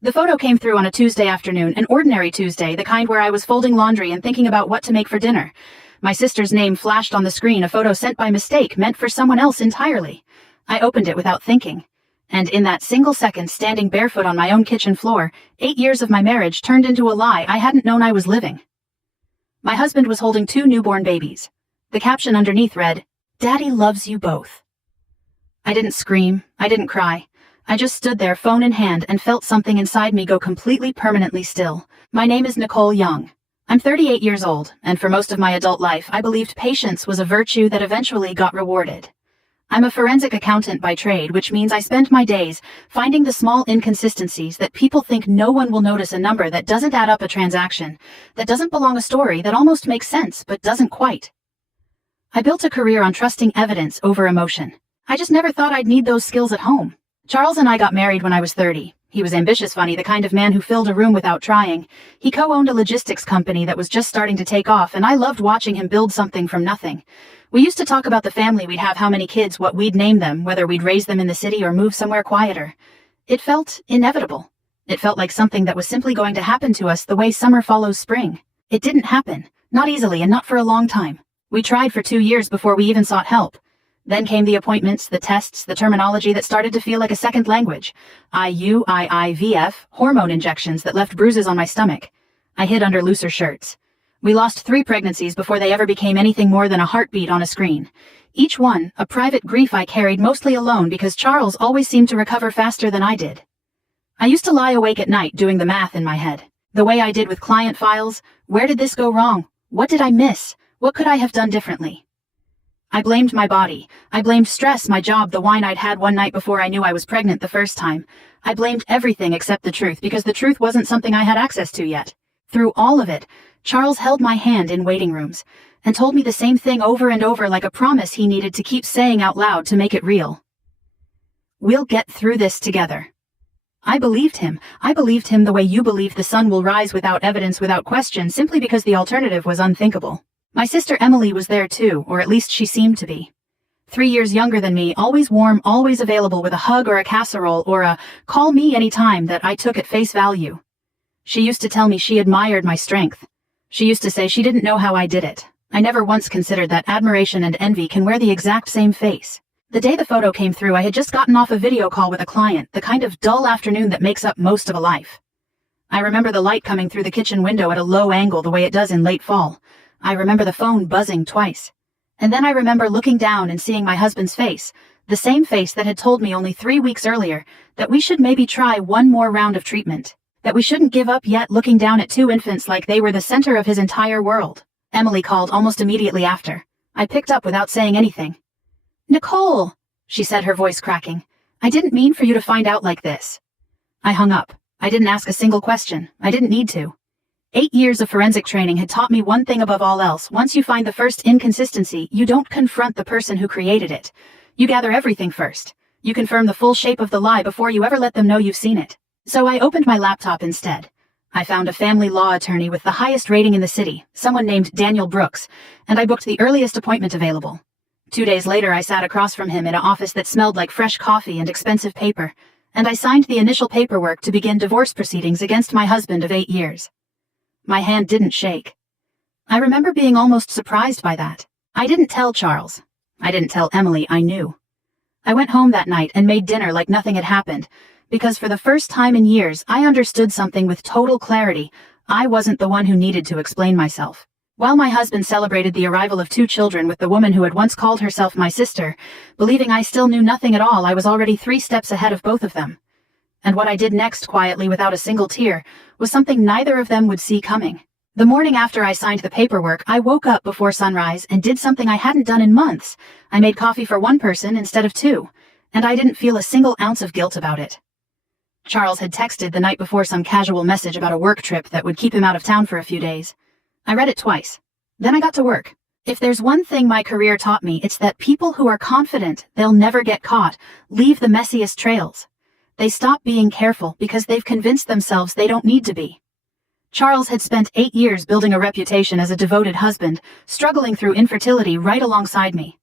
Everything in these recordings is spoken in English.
The photo came through on a Tuesday afternoon, an ordinary Tuesday, the kind where I was folding laundry and thinking about what to make for dinner. My sister's name flashed on the screen, a photo sent by mistake, meant for someone else entirely. I opened it without thinking. And in that single second, standing barefoot on my own kitchen floor, 8 years of my marriage turned into a lie I hadn't known I was living. My husband was holding 2 newborn babies. The caption underneath read, "Daddy loves you both." I didn't scream, I didn't cry. I just stood there, phone in hand, and felt something inside me go completely permanently still. My name is Nicole Young. I'm 38 years old, and for most of my adult life I believed patience was a virtue that eventually got rewarded. I'm a forensic accountant by trade, which means I spend my days finding the small inconsistencies that people think no one will notice, a number that doesn't add up, a transaction that doesn't belong, a story that almost makes sense but doesn't quite. I built a career on trusting evidence over emotion. I just never thought I'd need those skills at home. Charles and I got married when I was 30. He was ambitious, funny, the kind of man who filled a room without trying. He co-owned a logistics company that was just starting to take off, and I loved watching him build something from nothing. We used to talk about the family we'd have, how many kids, what we'd name them, whether we'd raise them in the city or move somewhere quieter. It felt inevitable. It felt like something that was simply going to happen to us the way summer follows spring. It didn't happen. Not easily, and not for a long time. We tried for 2 years before we even sought help. Then came the appointments, the tests, the terminology that started to feel like a second language. IUIIVF, hormone injections that left bruises on my stomach. I hid under looser shirts. We lost 3 pregnancies before they ever became anything more than a heartbeat on a screen. Each one, a private grief I carried mostly alone, because Charles always seemed to recover faster than I did. I used to lie awake at night doing the math in my head. The way I did with client files. Where did this go wrong? What did I miss? What could I have done differently? I blamed my body. I blamed stress, my job, the wine I'd had one night before I knew I was pregnant the first time. I blamed everything except the truth, because the truth wasn't something I had access to yet. Through all of it, Charles held my hand in waiting rooms and told me the same thing over and over, like a promise he needed to keep saying out loud to make it real. "We'll get through this together." I believed him. I believed him the way you believe the sun will rise, without evidence, without question, simply because the alternative was unthinkable. My sister Emily was there too, or at least she seemed to be. 3 years younger than me, always warm, always available, with a hug or a casserole or a "call me anytime" that I took at face value. She used to tell me she admired my strength. She used to say she didn't know how I did it. I never once considered that admiration and envy can wear the exact same face. The day the photo came through, I had just gotten off a video call with a client, the kind of dull afternoon that makes up most of a life. I remember the light coming through the kitchen window at a low angle, the way it does in late fall. I remember the phone buzzing twice. And then I remember looking down and seeing my husband's face, the same face that had told me only 3 weeks earlier that we should maybe try one more round of treatment, that we shouldn't give up yet, looking down at 2 infants like they were the center of his entire world. Emily called almost immediately after. I picked up without saying anything. "Nicole," she said, her voice cracking. "I didn't mean for you to find out like this." I hung up. I didn't ask a single question. I didn't need to. 8 years of forensic training had taught me one thing above all else: once you find the first inconsistency, you don't confront the person who created it. You gather everything first. You confirm the full shape of the lie before you ever let them know you've seen it. So I opened my laptop instead. I found a family law attorney with the highest rating in the city, someone named Daniel Brooks, and I booked the earliest appointment available. 2 days later, I sat across from him in an office that smelled like fresh coffee and expensive paper, and I signed the initial paperwork to begin divorce proceedings against my husband of 8 years. My hand didn't shake. I remember being almost surprised by that. I didn't tell Charles. I didn't tell Emily. I knew. I went home that night and made dinner like nothing had happened, because for the first time in years, I understood something with total clarity. I wasn't the one who needed to explain myself. While my husband celebrated the arrival of 2 children with the woman who had once called herself my sister, believing I still knew nothing at all, I was already 3 steps ahead of both of them. And what I did next, quietly, without a single tear, was something neither of them would see coming. The morning after I signed the paperwork, I woke up before sunrise and did something I hadn't done in months. I made coffee for 1 person instead of 2, and I didn't feel a single ounce of guilt about it. Charles had texted the night before some casual message about a work trip that would keep him out of town for a few days. I read it twice. Then I got to work. If there's one thing my career taught me, it's that people who are confident they'll never get caught leave the messiest trails. They stop being careful because they've convinced themselves they don't need to be. Charles had spent 8 years building a reputation as a devoted husband, struggling through infertility right alongside me.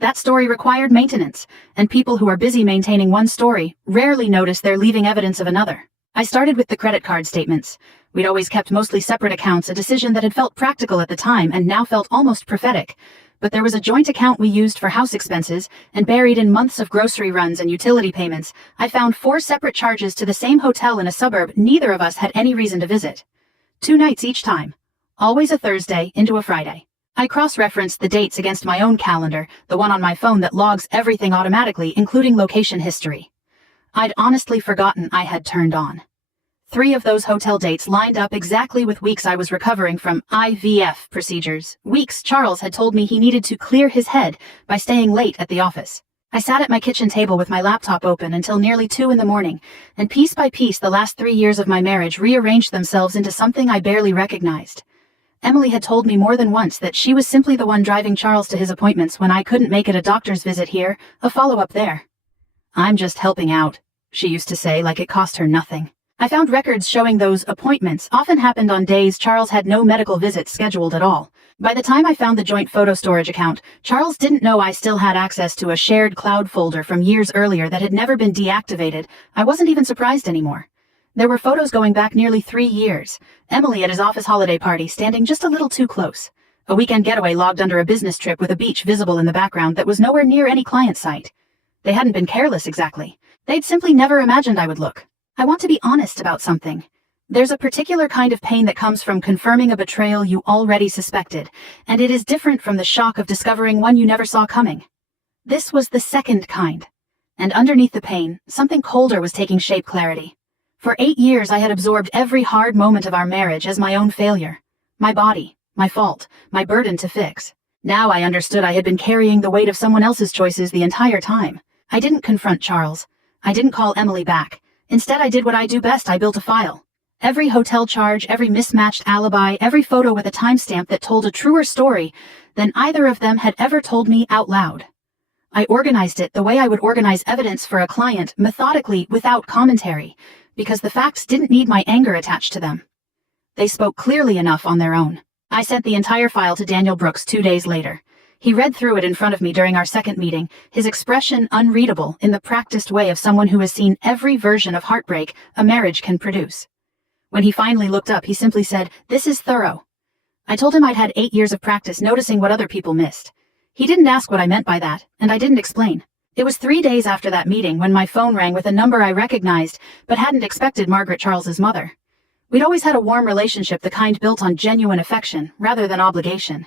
That story required maintenance, and people who are busy maintaining one story rarely notice they're leaving evidence of another. I started with the credit card statements. We'd always kept mostly separate accounts, a decision that had felt practical at the time and now felt almost prophetic. But there was a joint account we used for house expenses, and buried in months of grocery runs and utility payments, I found 4 separate charges to the same hotel in a suburb neither of us had any reason to visit. 2 nights each time. Always a Thursday into a Friday. I cross-referenced the dates against my own calendar, the one on my phone that logs everything automatically, including location history. I'd honestly forgotten I had turned on. 3 of those hotel dates lined up exactly with weeks I was recovering from IVF procedures, weeks Charles had told me he needed to clear his head by staying late at the office. I sat at my kitchen table with my laptop open until nearly 2 in the morning, and piece by piece the last 3 years of my marriage rearranged themselves into something I barely recognized. Emily had told me more than once that she was simply the one driving Charles to his appointments when I couldn't make it a doctor's visit here, a follow-up there. "I'm just helping out," she used to say, like it cost her nothing. I found records showing those appointments often happened on days Charles had no medical visits scheduled at all. By the time I found the joint photo storage account, Charles didn't know I still had access to a shared cloud folder from years earlier that had never been deactivated. I wasn't even surprised anymore. There were photos going back nearly 3 years. Emily at his office holiday party standing just a little too close. A weekend getaway logged under a business trip with a beach visible in the background that was nowhere near any client site. They hadn't been careless exactly. They'd simply never imagined I would look. I want to be honest about something. There's a particular kind of pain that comes from confirming a betrayal you already suspected, and it is different from the shock of discovering one you never saw coming. This was the second kind. And underneath the pain, something colder was taking shape. Clarity. For 8 years I had absorbed every hard moment of our marriage as my own failure. My body, my fault, my burden to fix. Now I understood I had been carrying the weight of someone else's choices the entire time. I didn't confront Charles. I didn't call Emily back. Instead, I did what I do best. I built a file. Every hotel charge, every mismatched alibi, every photo with a timestamp that told a truer story than either of them had ever told me out loud. I organized it the way I would organize evidence for a client, methodically, without commentary, because the facts didn't need my anger attached to them. They spoke clearly enough on their own. I sent the entire file to Daniel Brooks 2 days later. He read through it in front of me during our second meeting, his expression unreadable in the practiced way of someone who has seen every version of heartbreak a marriage can produce. When he finally looked up, he simply said, "This is thorough." I told him I'd had 8 years of practice noticing what other people missed. He didn't ask what I meant by that, and I didn't explain. It was 3 days after that meeting when my phone rang with a number I recognized, but hadn't expected Margaret Charles's mother. We'd always had a warm relationship, the kind built on genuine affection, rather than obligation.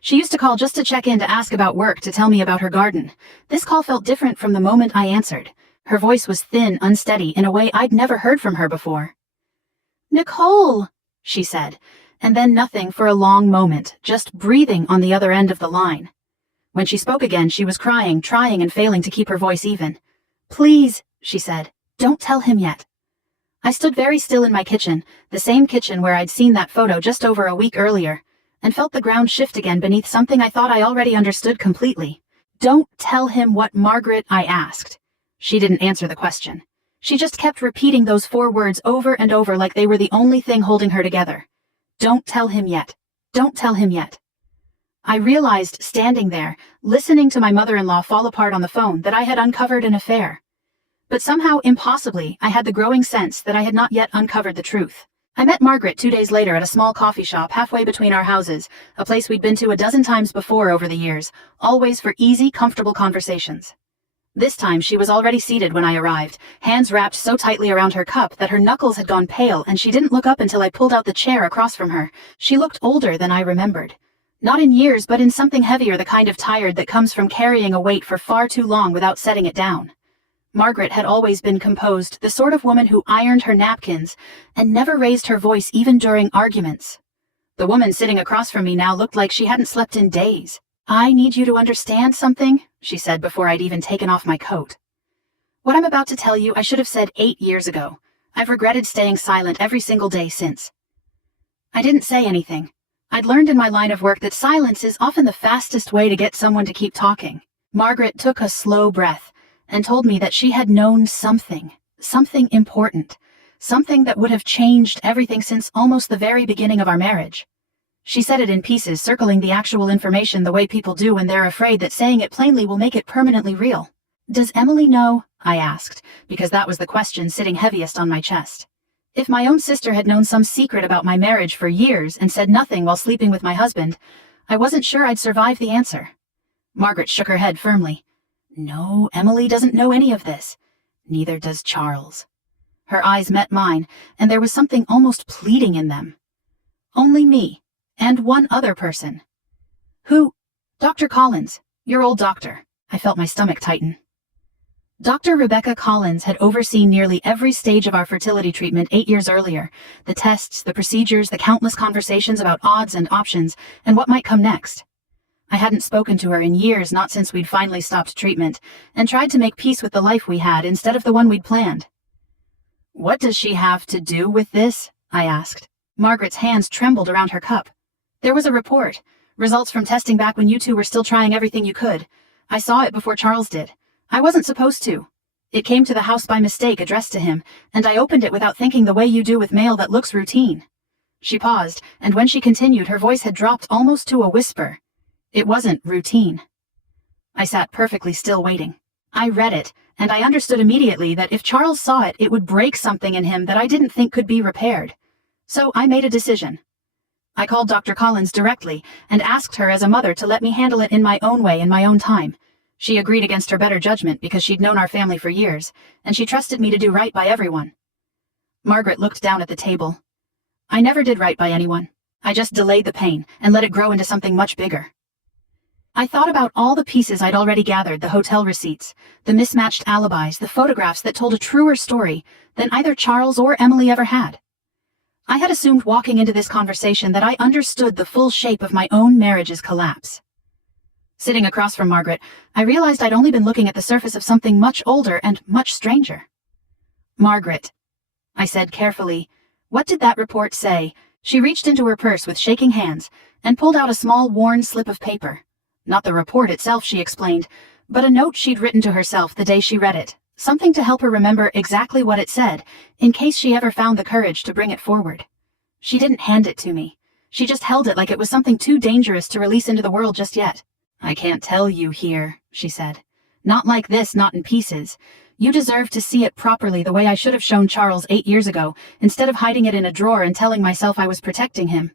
She used to call just to check in, to ask about work, to tell me about her garden. This call felt different from the moment I answered. Her voice was thin, unsteady, in a way I'd never heard from her before. "Nicole," she said, and then nothing for a long moment, just breathing on the other end of the line. When she spoke again, she was crying, trying and failing to keep her voice even. "Please," she said, "don't tell him yet." I stood very still in my kitchen, the same kitchen where I'd seen that photo just over a week earlier, and felt the ground shift again beneath something I thought I already understood completely. "Don't tell him what, Margaret?" I asked. She didn't answer the question. She just kept repeating those 4 words over and over like they were the only thing holding her together. "Don't tell him yet. Don't tell him yet." I realized, standing there, listening to my mother-in-law fall apart on the phone, that I had uncovered an affair. But somehow, impossibly, I had the growing sense that I had not yet uncovered the truth. I met Margaret 2 days later at a small coffee shop halfway between our houses, a place we'd been to a dozen times before over the years, always for easy, comfortable conversations. This time she was already seated when I arrived, hands wrapped so tightly around her cup that her knuckles had gone pale, and she didn't look up until I pulled out the chair across from her. She looked older than I remembered. Not in years, but in something heavier, the kind of tired that comes from carrying a weight for far too long without setting it down. Margaret had always been composed, the sort of woman who ironed her napkins and never raised her voice even during arguments. The woman sitting across from me now looked like she hadn't slept in days. "I need you to understand something," she said before I'd even taken off my coat. "What I'm about to tell you I should have said 8 years ago. I've regretted staying silent every single day since." I didn't say anything. I'd learned in my line of work that silence is often the fastest way to get someone to keep talking. Margaret took a slow breath and told me that she had known something important, something that would have changed everything since almost the very beginning of our marriage. She said it in pieces, circling the actual information the way people do when they're afraid that saying it plainly will make it permanently real. "Does Emily know?" I asked, because that was the question sitting heaviest on my chest. If my own sister had known some secret about my marriage for years and said nothing while sleeping with my husband, I wasn't sure I'd survive the answer. Margaret shook her head firmly. No, Emily doesn't know any of this. Neither does Charles. Her eyes met mine, and there was something almost pleading in them. Only me, and one other person. Who? Dr. Collins, your old doctor. I felt my stomach tighten. Dr. Rebecca Collins had overseen nearly every stage of our fertility treatment 8 years earlier. The tests, the procedures, the countless conversations about odds and options, and what might come next. I hadn't spoken to her in years, not since we'd finally stopped treatment, and tried to make peace with the life we had instead of the one we'd planned. What does she have to do with this? I asked. Margaret's hands trembled around her cup. There was a report. Results from testing back when you two were still trying everything you could. I saw it before Charles did. I wasn't supposed to. It came to the house by mistake, addressed to him, and I opened it without thinking the way you do with mail that looks routine. She paused, and when she continued, her voice had dropped almost to a whisper. It wasn't routine. I sat perfectly still waiting. I read it, and I understood immediately that if Charles saw it, it would break something in him that I didn't think could be repaired. So I made a decision. I called Dr. Collins directly and asked her as a mother to let me handle it in my own way, in my own time. She agreed against her better judgment because she'd known our family for years, and she trusted me to do right by everyone. Margaret looked down at the table. I never did right by anyone. I just delayed the pain and let it grow into something much bigger. I thought about all the pieces I'd already gathered, the hotel receipts, the mismatched alibis, the photographs that told a truer story than either Charles or Emily ever had. I had assumed walking into this conversation that I understood the full shape of my own marriage's collapse. Sitting across from Margaret, I realized I'd only been looking at the surface of something much older and much stranger. Margaret, I said carefully, what did that report say? She reached into her purse with shaking hands and pulled out a small worn slip of paper. Not the report itself, she explained, but a note she'd written to herself the day she read it, something to help her remember exactly what it said, in case she ever found the courage to bring it forward. She didn't hand it to me. She just held it like it was something too dangerous to release into the world just yet. I can't tell you here, she said. Not like this, not in pieces. You deserve to see it properly the way I should have shown Charles 8 years ago, instead of hiding it in a drawer and telling myself I was protecting him.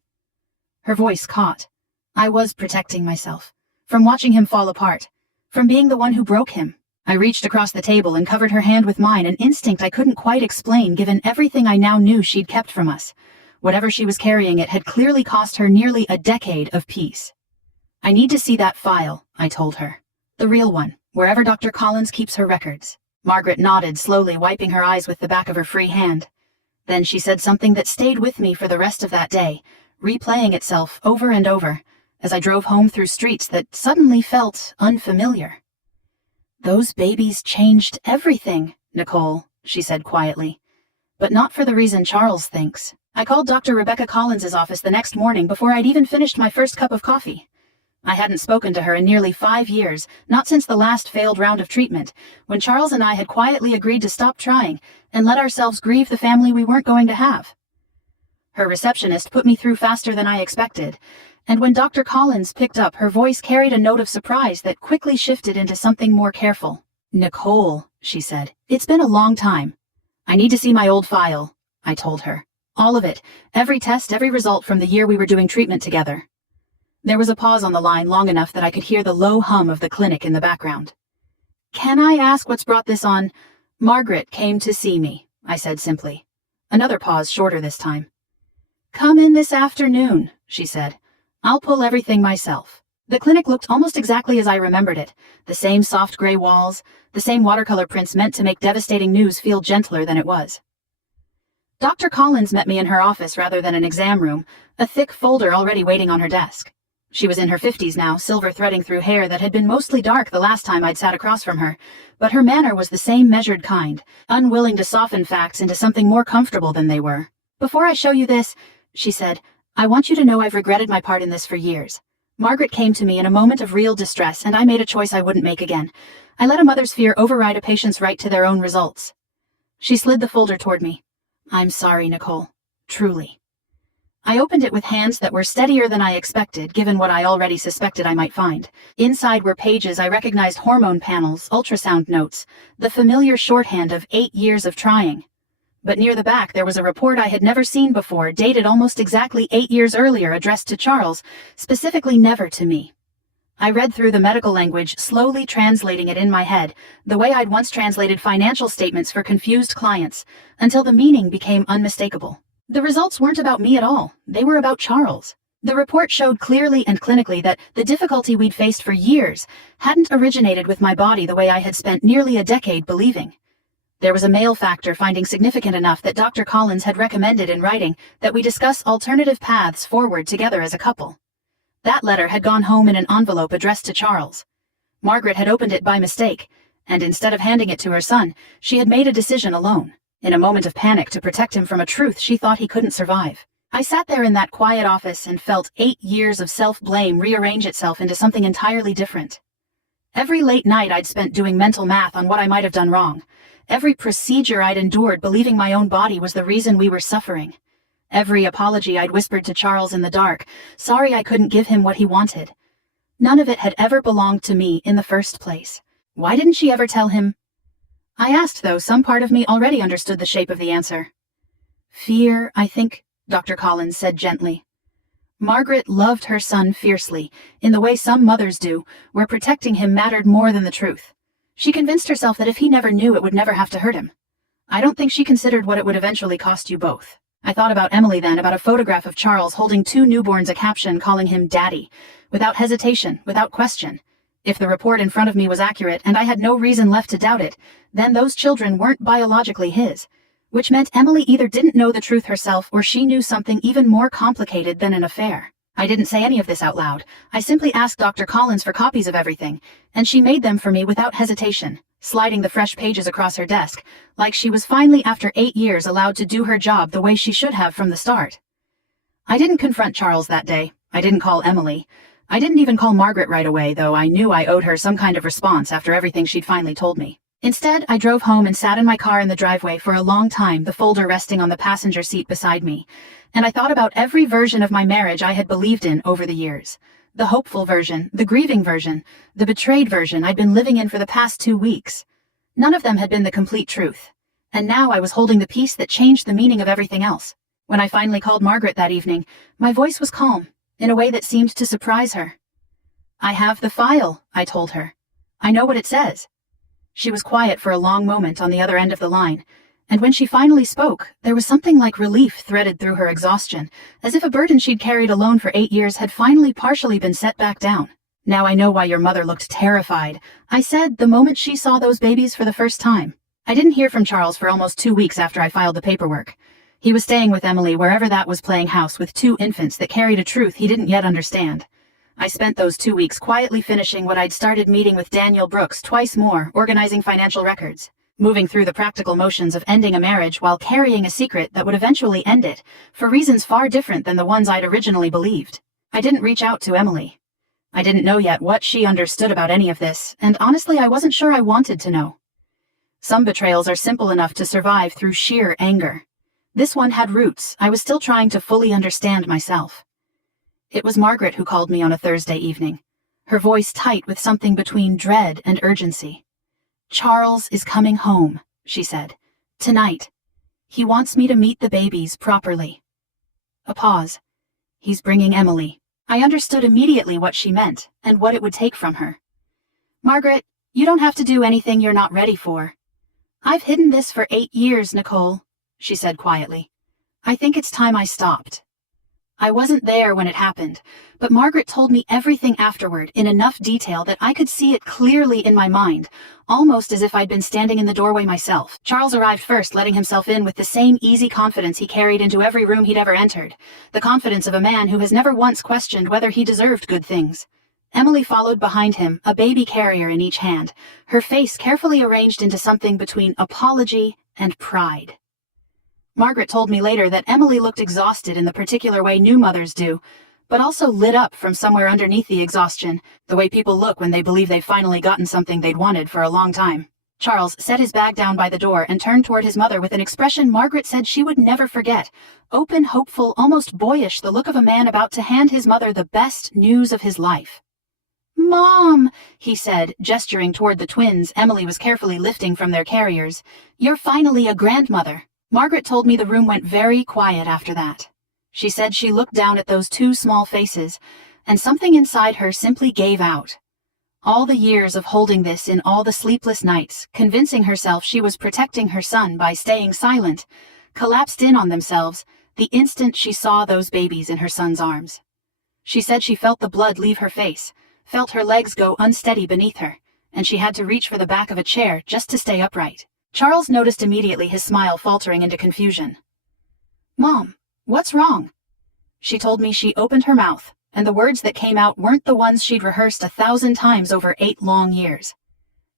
Her voice caught. I was protecting myself. From watching him fall apart. From being the one who broke him. I reached across the table and covered her hand with mine, an instinct I couldn't quite explain given everything I now knew she'd kept from us. Whatever she was carrying, it had clearly cost her nearly a decade of peace. I need to see that file, I told her. The real one, wherever Dr. Collins keeps her records. Margaret nodded, slowly wiping her eyes with the back of her free hand. Then she said something that stayed with me for the rest of that day, replaying itself over and over, as I drove home through streets that suddenly felt unfamiliar. Those babies changed everything, Nicole, she said quietly. But not for the reason Charles thinks. I called Dr. Rebecca Collins' office the next morning before I'd even finished my first cup of coffee. I hadn't spoken to her in nearly 5 years, not since the last failed round of treatment, when Charles and I had quietly agreed to stop trying and let ourselves grieve the family we weren't going to have. Her receptionist put me through faster than I expected, and when Dr. Collins picked up, her voice carried a note of surprise that quickly shifted into something more careful. Nicole, she said, it's been a long time. I need to see my old file, I told her. All of it, every test, every result from the year we were doing treatment together. There was a pause on the line long enough that I could hear the low hum of the clinic in the background. Can I ask what's brought this on? Margaret came to see me, I said simply. Another pause, shorter this time. Come in this afternoon, she said. I'll pull everything myself. The clinic looked almost exactly as I remembered it. The same soft gray walls, the same watercolor prints meant to make devastating news feel gentler than it was. Dr. Collins met me in her office rather than an exam room, a thick folder already waiting on her desk. She was in her 50s now, silver threading through hair that had been mostly dark the last time I'd sat across from her, but her manner was the same measured kind, unwilling to soften facts into something more comfortable than they were. Before I show you this, she said, I want you to know I've regretted my part in this for years. Margaret came to me in a moment of real distress, and I made a choice I wouldn't make again. I let a mother's fear override a patient's right to their own results. She slid the folder toward me. I'm sorry, Nicole. Truly. I opened it with hands that were steadier than I expected, given what I already suspected I might find. Inside were pages I recognized, hormone panels, ultrasound notes, the familiar shorthand of 8 years of trying. but near the back there was a report I had never seen before, dated almost exactly 8 years earlier, addressed to Charles, specifically never to me. I read through the medical language, slowly translating it in my head, the way I'd once translated financial statements for confused clients, until the meaning became unmistakable. The results weren't about me at all. They were about Charles. The report showed clearly and clinically that the difficulty we'd faced for years hadn't originated with my body the way I had spent nearly a decade believing. There was a male factor finding significant enough that Dr. Collins had recommended in writing that we discuss alternative paths forward together as a couple. That letter had gone home in an envelope addressed to Charles. Margaret had opened it by mistake, and instead of handing it to her son, she had made a decision alone, in a moment of panic to protect him from a truth she thought he couldn't survive. I sat there in that quiet office and felt 8 years of self-blame rearrange itself into something entirely different. Every late night I'd spent doing mental math on what I might have done wrong. Every procedure I'd endured believing my own body was the reason we were suffering. Every apology I'd whispered to Charles in the dark, sorry I couldn't give him what he wanted. None of it had ever belonged to me in the first place. Why didn't she ever tell him? I asked, though some part of me already understood the shape of the answer. Fear, I think, Dr. Collins said gently. Margaret loved her son fiercely, in the way some mothers do, where protecting him mattered more than the truth. She convinced herself that if he never knew, it would never have to hurt him. I don't think she considered what it would eventually cost you both. I thought about Emily then, about a photograph of Charles holding 2 newborns, a caption calling him Daddy, without hesitation, without question. If the report in front of me was accurate, and I had no reason left to doubt it, then those children weren't biologically his, which meant Emily either didn't know the truth herself or she knew something even more complicated than an affair. I didn't say any of this out loud. I simply asked Dr. Collins for copies of everything, and she made them for me without hesitation, sliding the fresh pages across her desk, like she was finally, after 8 years, allowed to do her job the way she should have from the start. I didn't confront Charles that day. I didn't call Emily. I didn't even call Margaret right away, though I knew I owed her some kind of response after everything she'd finally told me. Instead, I drove home and sat in my car in the driveway for a long time, the folder resting on the passenger seat beside me, and I thought about every version of my marriage I had believed in over the years. The hopeful version, the grieving version, the betrayed version I'd been living in for the past 2 weeks. None of them had been the complete truth, and now I was holding the piece that changed the meaning of everything else. When I finally called Margaret that evening, my voice was calm, in a way that seemed to surprise her. I have the file, I told her. I know what it says. She was quiet for a long moment on the other end of the line, and when she finally spoke, there was something like relief threaded through her exhaustion, as if a burden she'd carried alone for 8 years had finally partially been set back down. Now I know why your mother looked terrified, I said the moment she saw those babies for the first time. I didn't hear from Charles for almost 2 weeks after I filed the paperwork. He was staying with Emily wherever that was, playing house with 2 infants that carried a truth he didn't yet understand. I spent those 2 weeks quietly finishing what I'd started, meeting with Daniel Brooks twice more, organizing financial records, moving through the practical motions of ending a marriage while carrying a secret that would eventually end it, for reasons far different than the ones I'd originally believed. I didn't reach out to Emily. I didn't know yet what she understood about any of this, and honestly I wasn't sure I wanted to know. Some betrayals are simple enough to survive through sheer anger. This one had roots I was still trying to fully understand myself. It was Margaret who called me on a Thursday evening, her voice tight with something between dread and urgency. Charles is coming home, she said. Tonight. He wants me to meet the babies properly. A pause. He's bringing Emily. I understood immediately what she meant and what it would take from her. Margaret, you don't have to do anything you're not ready for. I've hidden this for 8 years, Nicole, she said quietly. I think it's time I stopped. I wasn't there when it happened, but Margaret told me everything afterward in enough detail that I could see it clearly in my mind, almost as if I'd been standing in the doorway myself. Charles arrived first, letting himself in with the same easy confidence he carried into every room he'd ever entered, the confidence of a man who has never once questioned whether he deserved good things. Emily followed behind him, a baby carrier in each hand, her face carefully arranged into something between apology and pride. Margaret told me later that Emily looked exhausted in the particular way new mothers do, but also lit up from somewhere underneath the exhaustion, the way people look when they believe they've finally gotten something they'd wanted for a long time. Charles set his bag down by the door and turned toward his mother with an expression Margaret said she would never forget, open, hopeful, almost boyish, the look of a man about to hand his mother the best news of his life. Mom, he said, gesturing toward the twins Emily was carefully lifting from their carriers, you're finally a grandmother. Margaret told me the room went very quiet after that. She said she looked down at those two small faces, and something inside her simply gave out. All the years of holding this in, all the sleepless nights, convincing herself she was protecting her son by staying silent, collapsed in on themselves the instant she saw those babies in her son's arms. She said she felt the blood leave her face, felt her legs go unsteady beneath her, and she had to reach for the back of a chair just to stay upright. Charles noticed immediately, his smile faltering into confusion. "Mom, what's wrong?" She told me she opened her mouth, and the words that came out weren't the ones she'd rehearsed 1,000 times over 8 long years.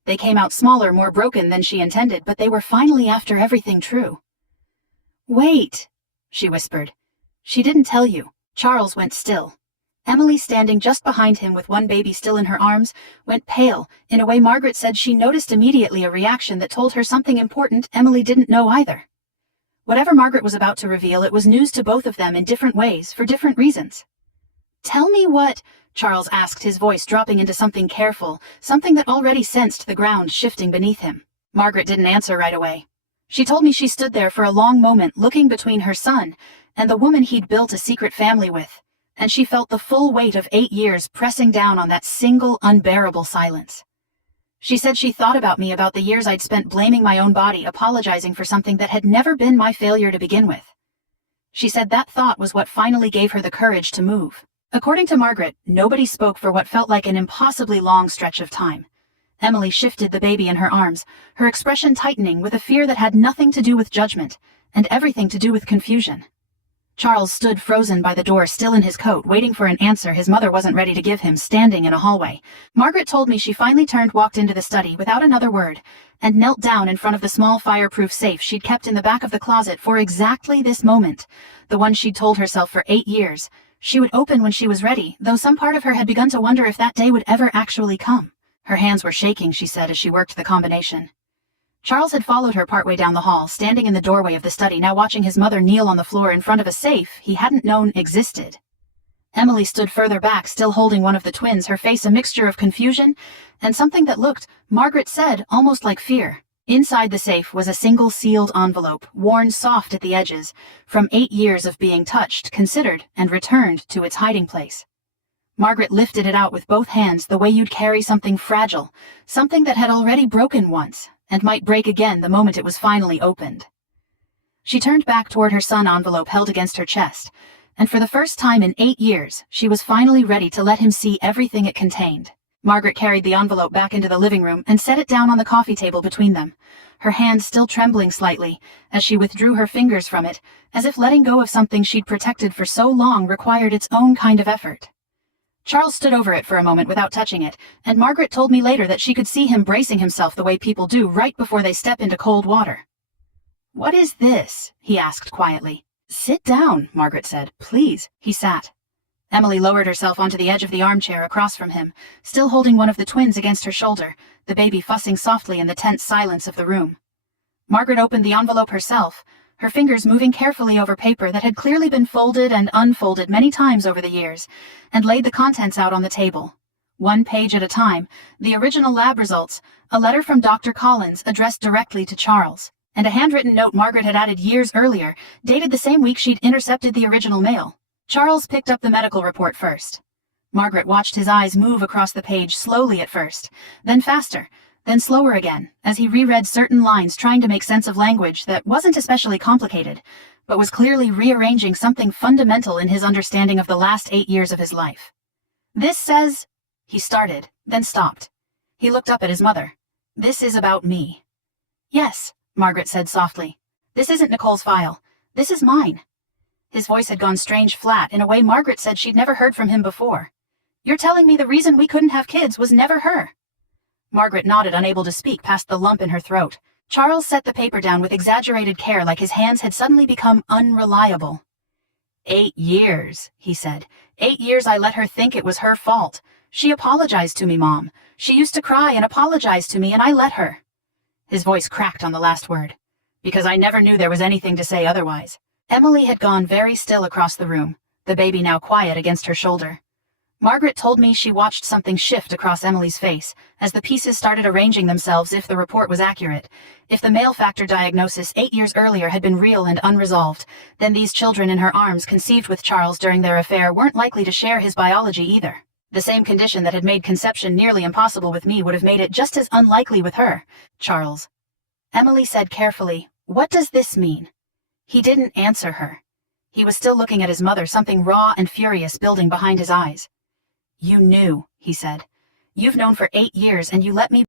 They came out smaller, more broken than she intended, but they were finally, after everything, true. "Wait," she whispered. "She didn't tell you." Charles went still. Emily, standing just behind him with one baby still in her arms, went pale in a way Margaret said she noticed immediately, a reaction that told her something important Emily didn't know either. Whatever Margaret was about to reveal, it was news to both of them in different ways, for different reasons. "Tell me what?" Charles asked, his voice dropping into something careful, something that already sensed the ground shifting beneath him. Margaret didn't answer right away. She told me she stood there for a long moment, looking between her son and the woman he'd built a secret family with, and she felt the full weight of 8 years pressing down on that single, unbearable silence. She said she thought about me, about the years I'd spent blaming my own body, apologizing for something that had never been my failure to begin with. She said that thought was what finally gave her the courage to move. According to Margaret, nobody spoke for what felt like an impossibly long stretch of time. Emily shifted the baby in her arms, her expression tightening with a fear that had nothing to do with judgment, and everything to do with confusion. Charles stood frozen by the door, still in his coat, waiting for an answer his mother wasn't ready to give him, standing in a hallway. Margaret told me she finally turned, walked into the study without another word, and knelt down in front of the small fireproof safe she'd kept in the back of the closet for exactly this moment, the one she'd told herself for 8 years she would open when she was ready, though some part of her had begun to wonder if that day would ever actually come. Her hands were shaking, she said, as she worked the combination. Charles had followed her partway down the hall, standing in the doorway of the study, now watching his mother kneel on the floor in front of a safe he hadn't known existed. Emily stood further back, still holding one of the twins, her face a mixture of confusion and something that looked, Margaret said, almost like fear. Inside the safe was a single sealed envelope, worn soft at the edges, from 8 years of being touched, considered, and returned to its hiding place. Margaret lifted it out with both hands, the way you'd carry something fragile, something that had already broken once, and might break again the moment it was finally opened. She turned back toward her son, envelope held against her chest, and for the first time in 8 years, she was finally ready to let him see everything it contained. Margaret carried the envelope back into the living room and set it down on the coffee table between them, her hand still trembling slightly as she withdrew her fingers from it, as if letting go of something she'd protected for so long required its own kind of effort. Charles stood over it for a moment without touching it, and Margaret told me later that she could see him bracing himself the way people do right before they step into cold water. "What is this?" he asked quietly. "Sit down," Margaret said. "Please." He sat. Emily lowered herself onto the edge of the armchair across from him, still holding one of the twins against her shoulder, the baby fussing softly in the tense silence of the room. Margaret opened the envelope herself, her fingers moving carefully over paper that had clearly been folded and unfolded many times over the years, and laid the contents out on the table. 1 page at a time, the original lab results, a letter from Dr. Collins addressed directly to Charles, and a handwritten note Margaret had added years earlier, dated the same week she'd intercepted the original mail. Charles picked up the medical report first. Margaret watched his eyes move across the page, slowly at first, then faster, then slower again, as he reread certain lines, trying to make sense of language that wasn't especially complicated, but was clearly rearranging something fundamental in his understanding of the last 8 years of his life. "This says," he started, then stopped. He looked up at his mother. "This is about me." "Yes," Margaret said softly. "This isn't Nicole's file. This is mine." His voice had gone strange flat in a way Margaret said she'd never heard from him before. "You're telling me the reason we couldn't have kids was never her?" Margaret nodded, unable to speak past the lump in her throat. Charles set the paper down with exaggerated care, like his hands had suddenly become unreliable. 8 years, he said. 8 years I let her think it was her fault. She apologized to me, Mom. She used to cry and apologize to me, and I let her. His voice cracked on the last word. Because I never knew there was anything to say otherwise. Emily had gone very still across the room, the baby now quiet against her shoulder. Margaret told me she watched something shift across Emily's face, as the pieces started arranging themselves if the report was accurate. If the male factor diagnosis 8 years earlier had been real and unresolved, then these children in her arms conceived with Charles during their affair weren't likely to share his biology either. The same condition that had made conception nearly impossible with me would have made it just as unlikely with her. Charles. Emily said carefully, "What does this mean?" He didn't answer her. He was still looking at his mother, something raw and furious building behind his eyes. "You knew," he said. "You've known for 8 years and you let me